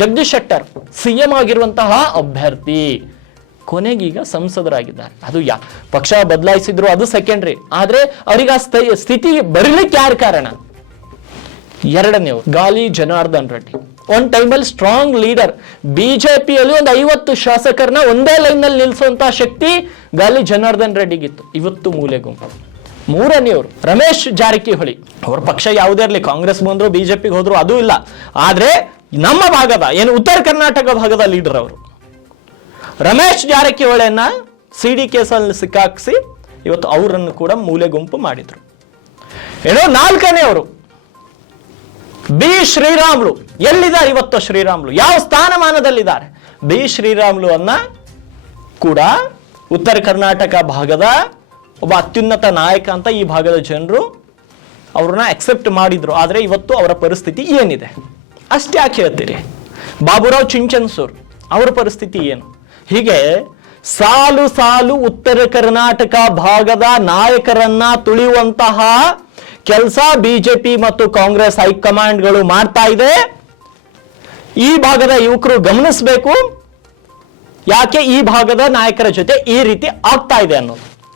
Jagadish Shettar CM ಆಗಿರುವಂತಹ ಅಭ್ಯರ್ಥಿ ಕೊನೆಗೀಗ ಸಂಸದರಾಗಿದ್ದಾರೆ. ಅದು ಪಕ್ಷ ಬದಲಾಯಿಸಿದ್ರು ಅದು ಸೆಕೆಂಡ್ರಿ, ಆದ್ರೆ ಅವರಿಗೆ ಆ ಸ್ಥಿತಿ ಬರಲಿಕ್ಕೆ ಯಾರು ಕಾರಣ? ಎರಡನೇವರು ಗಾಲಿ ಜನಾರ್ದನ್ ರೆಡ್ಡಿ. ಒಂದ್ ಟೈಮಲ್ಲಿ ಸ್ಟ್ರಾಂಗ್ ಲೀಡರ್, ಬಿಜೆಪಿಯಲ್ಲಿ ಒಂದು 50 ಶಾಸಕರನ್ನ ಒಂದೇ ಲೈನ್ ನಲ್ಲಿ ನಿಲ್ಲಿಸುವಂತಹ ಶಕ್ತಿ ಗಾಲಿ ಜನಾರ್ದನ್ ರೆಡ್ಡಿಗಿತ್ತು. ಇವತ್ತು ಮೂಲೆ ಗುಂಪು. ಮೂರನೆಯವರು ರಮೇಶ್ ಜಾರಕಿಹೊಳಿ. ಅವ್ರ ಪಕ್ಷ ಯಾವುದೇ ಇರಲಿ, ಕಾಂಗ್ರೆಸ್ ಬಂದ್ರು ಬಿಜೆಪಿಗೆ ಹೋದ್ರು ಅದು ಇಲ್ಲ, ಆದ್ರೆ ನಮ್ಮ ಭಾಗದ ಏನು ಉತ್ತರ ಕರ್ನಾಟಕ ಭಾಗದ ಲೀಡರ್ ಅವರು. ರಮೇಶ್ ಜಾರಕಿಹೊಳಿಯನ್ನ ಸಿಡಿ ಕೇಸಲ್ಲಿ ಸಿಕ್ಕಾಕ್ಸಿ ಇವತ್ತು ಅವರನ್ನು ಕೂಡ ಮೂಲೆ ಗುಂಪು ಮಾಡಿದ್ರು. ಏನೋ ನಾಲ್ಕನೆಯವರು ಬಿ ಶ್ರೀರಾಮುಲು. ಎಲ್ಲಿದ್ದಾರೆ ಇವತ್ತು ಶ್ರೀರಾಮುಲು? ಯಾವ ಸ್ಥಾನಮಾನದಲ್ಲಿದ್ದಾರೆ? ಬಿ ಶ್ರೀರಾಮುಲು ಅನ್ನ ಕೂಡ ಉತ್ತರ ಕರ್ನಾಟಕ ಭಾಗದ ಒಬ್ಬ ಅತ್ಯುನ್ನತ ನಾಯಕ ಅಂತ ಈ ಭಾಗದ ಜನರು ಅವ್ರನ್ನ ಅಕ್ಸೆಪ್ಟ್ ಮಾಡಿದ್ರು. ಆದ್ರೆ ಇವತ್ತು ಅವರ ಪರಿಸ್ಥಿತಿ ಏನಿದೆ ಅಷ್ಟೇ ಯಾಕೆ ಹೇಳ್ತೀರಿ? ಬಾಬುರಾವ್ ಚಿಂಚನ್ಸೂರ್ ಅವರ ಪರಿಸ್ಥಿತಿ ಏನು? ಹೀಗೆ ಸಾಲು ಸಾಲು ಉತ್ತರ ಕರ್ನಾಟಕ ಭಾಗದ ನಾಯಕರನ್ನ ತುಳಿಯುವಂತಹ ಕೆಲಸ ಬಿಜೆಪಿ ಮತ್ತು ಕಾಂಗ್ರೆಸ್ ಹೈಕಮಾಂಡ್ಗಳು ಮಾಡ್ತಾ ಇದೆ. ಈ ಭಾಗದ ಯುವಕರು ಗಮನಿಸಬೇಕು, ಯಾಕೆ ಈ ಭಾಗದ ನಾಯಕರ ಜೊತೆ ಈ ರೀತಿ ಆಗ್ತಾ ಇದೆ ಅನ್ನೋದು.